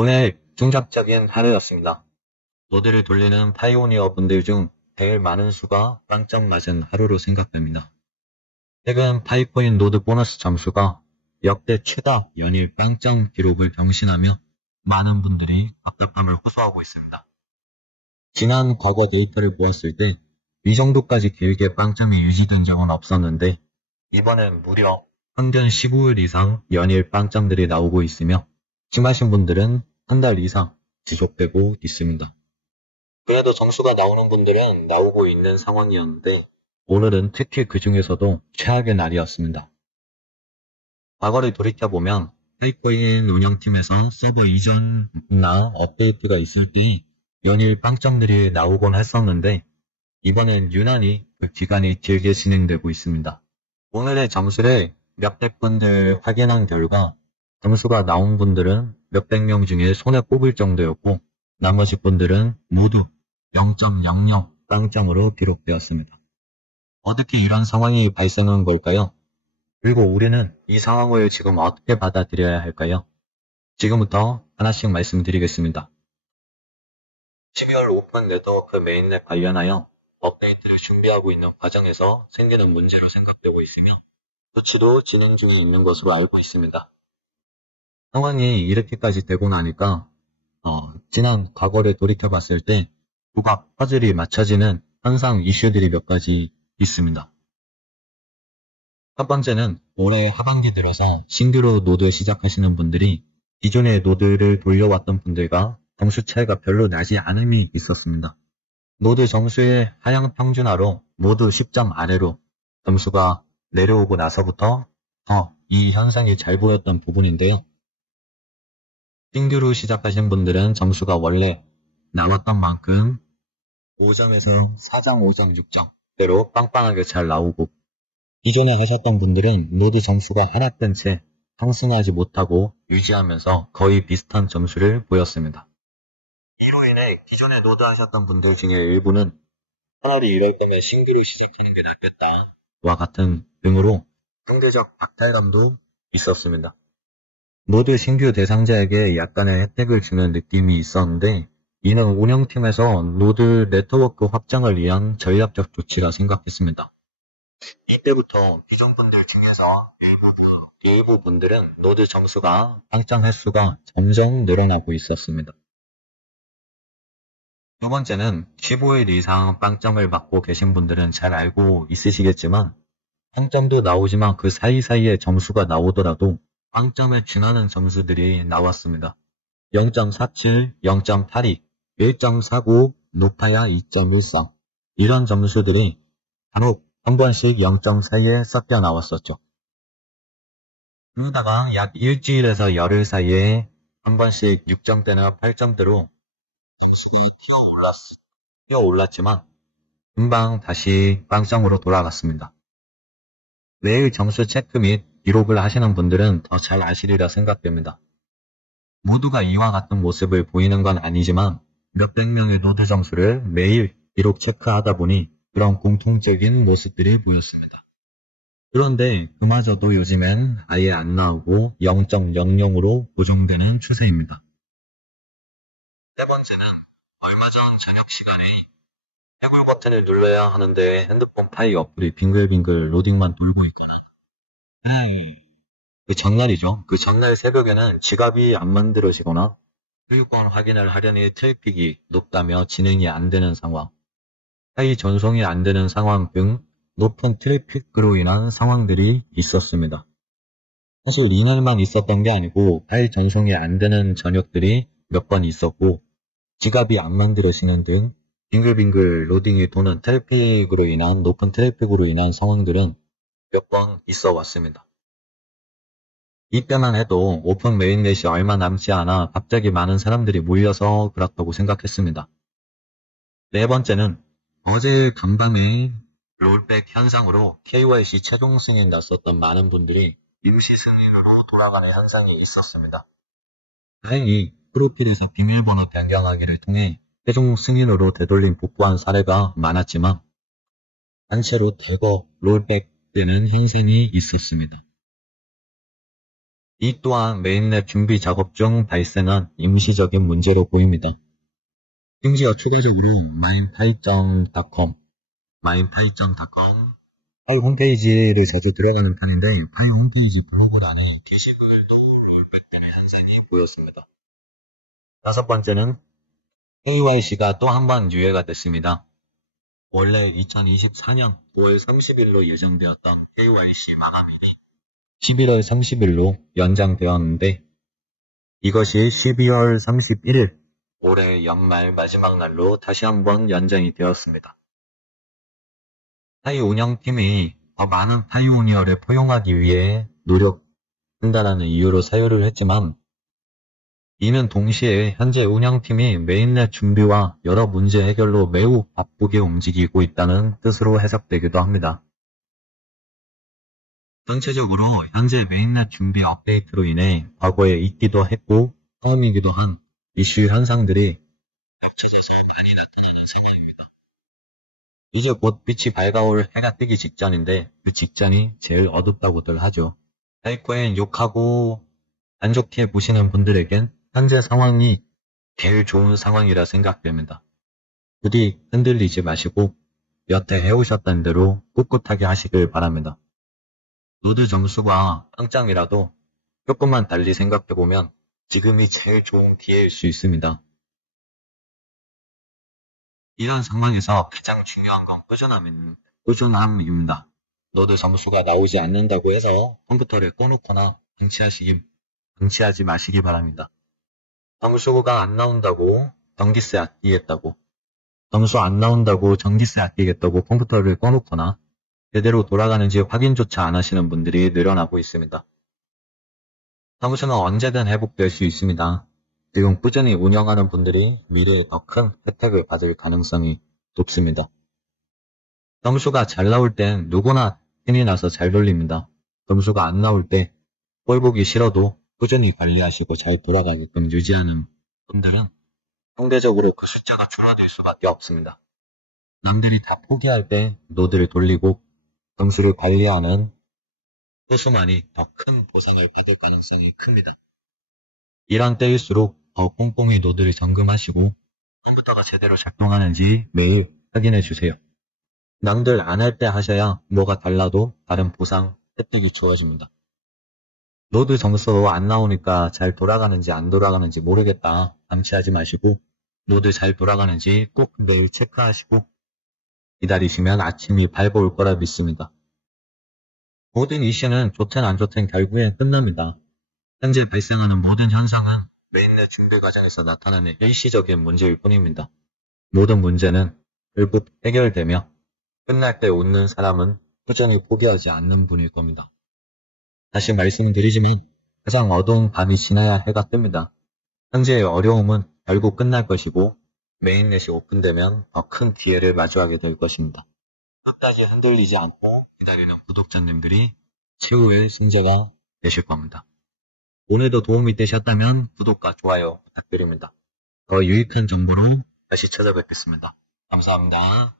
오늘 중작적인 하루였습니다. 노드를 돌리는 파이오니어 분들 중 제일 많은 수가 빵점 맞은 하루로 생각됩니다. 최근 파이코인 노드 보너스 점수가 역대 최다 연일 빵점 기록을 경신하며 많은 분들이 답답함을 호소하고 있습니다. 지난 과거 데이터를 보았을 때 이 정도까지 길게 빵점이 유지된 적은 없었는데 이번엔 무려 평균 15일 이상 연일 빵점들이 나오고 있으며 심하신 분들은 한 달 이상 지속되고 있습니다. 그래도 점수가 나오는 분들은 나오고 있는 상황이었는데 오늘은 특히 그 중에서도 최악의 날이었습니다. 과거를 돌이켜보면 파이코인 운영팀에서 서버 이전이나 업데이트가 있을 때 연일 빵점들이 나오곤 했었는데 이번엔 유난히 그 기간이 길게 진행되고 있습니다. 오늘의 점수를 몇백 분들 확인한 결과 점수가 나온 분들은 몇백 명 중에 손에 꼽을 정도였고 나머지 분들은 모두 0.00 빵점으로 기록되었습니다. 어떻게 이런 상황이 발생한 걸까요? 그리고 우리는 이 상황을 지금 어떻게 받아들여야 할까요? 지금부터 하나씩 말씀드리겠습니다. 12월 오픈 네트워크 메인넷 관련하여 업데이트를 준비하고 있는 과정에서 생기는 문제로 생각되고 있으며 조치도 진행 중에 있는 것으로 알고 있습니다. 상황이 이렇게까지 되고 나니까 지난 과거를 돌이켜봤을 때 부각 퍼즐이 맞춰지는 현상 이슈들이 몇 가지 있습니다. 첫 번째는 올해 하반기 들어서 신규로 노드 시작하시는 분들이 기존의 노드를 돌려왔던 분들과 점수 차이가 별로 나지 않음이 있었습니다. 노드 점수의 하향 평준화로 모두 10점 아래로 점수가 내려오고 나서부터 이 현상이 잘 보였던 부분인데요. 신규로 시작하신 분들은 점수가 원래 나왔던 만큼 5점에서 4점, 5점, 6점대로 빵빵하게 잘 나오고 기존에 하셨던 분들은 노드 점수가 하락된 채 상승하지 못하고 유지하면서 거의 비슷한 점수를 보였습니다. 이로 인해 기존에 노드 하셨던 분들 중에 일부는 차라리 이럴 거면 신규로 시작하는 게 낫겠다와 같은 등으로 상대적 박탈감도 있었습니다. 노드 신규 대상자에게 약간의 혜택을 주는 느낌이 있었는데 이는 운영팀에서 노드 네트워크 확장을 위한 전략적 조치라 생각했습니다. 이때부터 기존 분들 중에서 일부 분들은 노드 점수가 빵점 횟수가 점점 늘어나고 있었습니다. 두 번째는 15일 이상 빵점을 받고 계신 분들은 잘 알고 있으시겠지만 빵점도 나오지만 그 사이사이에 점수가 나오더라도 빵점에 준하는 점수들이 나왔습니다. 0.47, 0.82, 1.49, 높아야 2.13 이런 점수들이 간혹 한 번씩 0.4에 섞여 나왔었죠. 그러다가 약 일주일에서 열흘 사이에 한 번씩 6점대나 8점대로 뛰어 올랐지만 금방 다시 빵점으로 돌아갔습니다. 매일 점수 체크 및 기록을 하시는 분들은 더 잘 아시리라 생각됩니다. 모두가 이와 같은 모습을 보이는 건 아니지만 몇백 명의 노드 점수를 매일 기록 체크하다 보니 그런 공통적인 모습들이 보였습니다. 그런데 그마저도 요즘엔 아예 안 나오고 0.00으로 고정되는 추세입니다. 네 번째는 얼마 전 저녁 시간에 해골 버튼을 눌러야 하는데 핸드폰 파일 어플이 빙글빙글 로딩만 돌고 있거나 그 전날이죠. 그 전날 새벽에는 지갑이 안 만들어지거나 소유권 확인을 하려니 트래픽이 높다며 진행이 안 되는 상황, 파일 전송이 안 되는 상황 등 높은 트래픽으로 인한 상황들이 있었습니다. 사실 이날만 있었던 게 아니고 파일 전송이 안 되는 저녁들이 몇 번 있었고 지갑이 안 만들어지는 등 빙글빙글 로딩이 도는 트래픽으로 인한 높은 트래픽으로 인한 상황들은 몇 번 있어 왔습니다. 이때만 해도 오픈 메인넷이 얼마 남지 않아 갑자기 많은 사람들이 몰려서 그렇다고 생각했습니다. 네 번째는 어제 간밤에 롤백 현상으로 KYC 최종 승인 났었던 많은 분들이 임시 승인으로 돌아가는 현상이 있었습니다. 다행히 프로필에서 비밀번호 변경하기를 통해 최종 승인으로 되돌림 복구한 사례가 많았지만 단체로 대거 롤백 되는 현상이 있었습니다. 이 또한 메인넷 준비 작업 중 발생한 임시적인 문제로 보입니다. 심지어 추가적으로 mypi.com 파이 홈페이지를 자주 들어가는 편인데 파이 홈페이지 블로그란에 게시글을 뺐다는 현상이 보였습니다. 다섯 번째는 KYC가 또 한 번 유예가 됐습니다. 원래 2024년 5월 30일로 예정되었던 KYC 마감일이 11월 30일로 연장되었는데 이것이 12월 31일 올해 연말 마지막 날로 다시 한번 연장이 되었습니다. 파이 운영팀이 더 많은 파이오니어를 포용하기 위해 노력한다는 이유로 사유를 했지만 이는 동시에 현재 운영팀이 메인넷 준비와 여러 문제 해결로 매우 바쁘게 움직이고 있다는 뜻으로 해석되기도 합니다. 전체적으로 현재 메인넷 준비 업데이트로 인해 과거에 있기도 했고 처음이기도 한 이슈 현상들이 합쳐져서 많이 나타나는 상황입니다. 이제 곧 빛이 밝아올 해가 뜨기 직전인데 그 직전이 제일 어둡다고들 하죠. 파이코인 욕하고 안 좋게 보시는 분들에겐 현재 상황이 제일 좋은 상황이라 생각됩니다. 부디 흔들리지 마시고 여태 해오셨던 대로 꿋꿋하게 하시길 바랍니다. 노드 점수가 빵짱이라도 조금만 달리 생각해보면 지금이 제일 좋은 기회일 수 있습니다. 이런 상황에서 가장 중요한 건 꾸준함입니다. 노드 점수가 나오지 않는다고 해서 컴퓨터를 꺼놓거나 방치하지 마시기 바랍니다. 점수가 안 나온다고 전기세 아끼겠다고, 점수 안 나온다고 전기세 아끼겠다고 컴퓨터를 꺼놓거나 제대로 돌아가는지 확인조차 안 하시는 분들이 늘어나고 있습니다. 점수는 언제든 회복될 수 있습니다. 지금 꾸준히 운영하는 분들이 미래에 더 큰 혜택을 받을 가능성이 높습니다. 점수가 잘 나올 땐 누구나 신이 나서 잘 돌립니다. 점수가 안 나올 때 꼴 보기 싫어도 꾸준히 관리하시고 잘 돌아가게끔 유지하는 분들은 상대적으로 그 숫자가 줄어들 수밖에 없습니다. 남들이 다 포기할 때 노드를 돌리고 점수를 관리하는 소수만이 더 큰 보상을 받을 가능성이 큽니다. 이런 때일수록 더 꼼꼼히 노드를 점검하시고 컴퓨터가 제대로 작동하는지 매일 확인해 주세요. 남들 안 할 때 하셔야 뭐가 달라도 다른 보상 혜택이 주어집니다. 노드 점수 안 나오니까 잘 돌아가는지 안 돌아가는지 모르겠다. 방치하지 마시고 노드 잘 돌아가는지 꼭 매일 체크하시고 기다리시면 아침이 밝아올 거라 믿습니다. 모든 이슈는 좋든 안 좋든 결국엔 끝납니다. 현재 발생하는 모든 현상은 메인넷 준비 과정에서 나타나는 일시적인 문제일 뿐입니다. 모든 문제는 결국 해결되며 끝날 때 웃는 사람은 꾸준히 포기하지 않는 분일 겁니다. 다시 말씀드리지만 가장 어두운 밤이 지나야 해가 뜹니다. 현재의 어려움은 결국 끝날 것이고 메인넷이 오픈되면 더 큰 기회를 마주하게 될 것입니다. 끝까지 흔들리지 않고 기다리는 구독자님들이 최후의 승자가 되실 겁니다. 오늘도 도움이 되셨다면 구독과 좋아요 부탁드립니다. 더 유익한 정보로 다시 찾아뵙겠습니다. 감사합니다.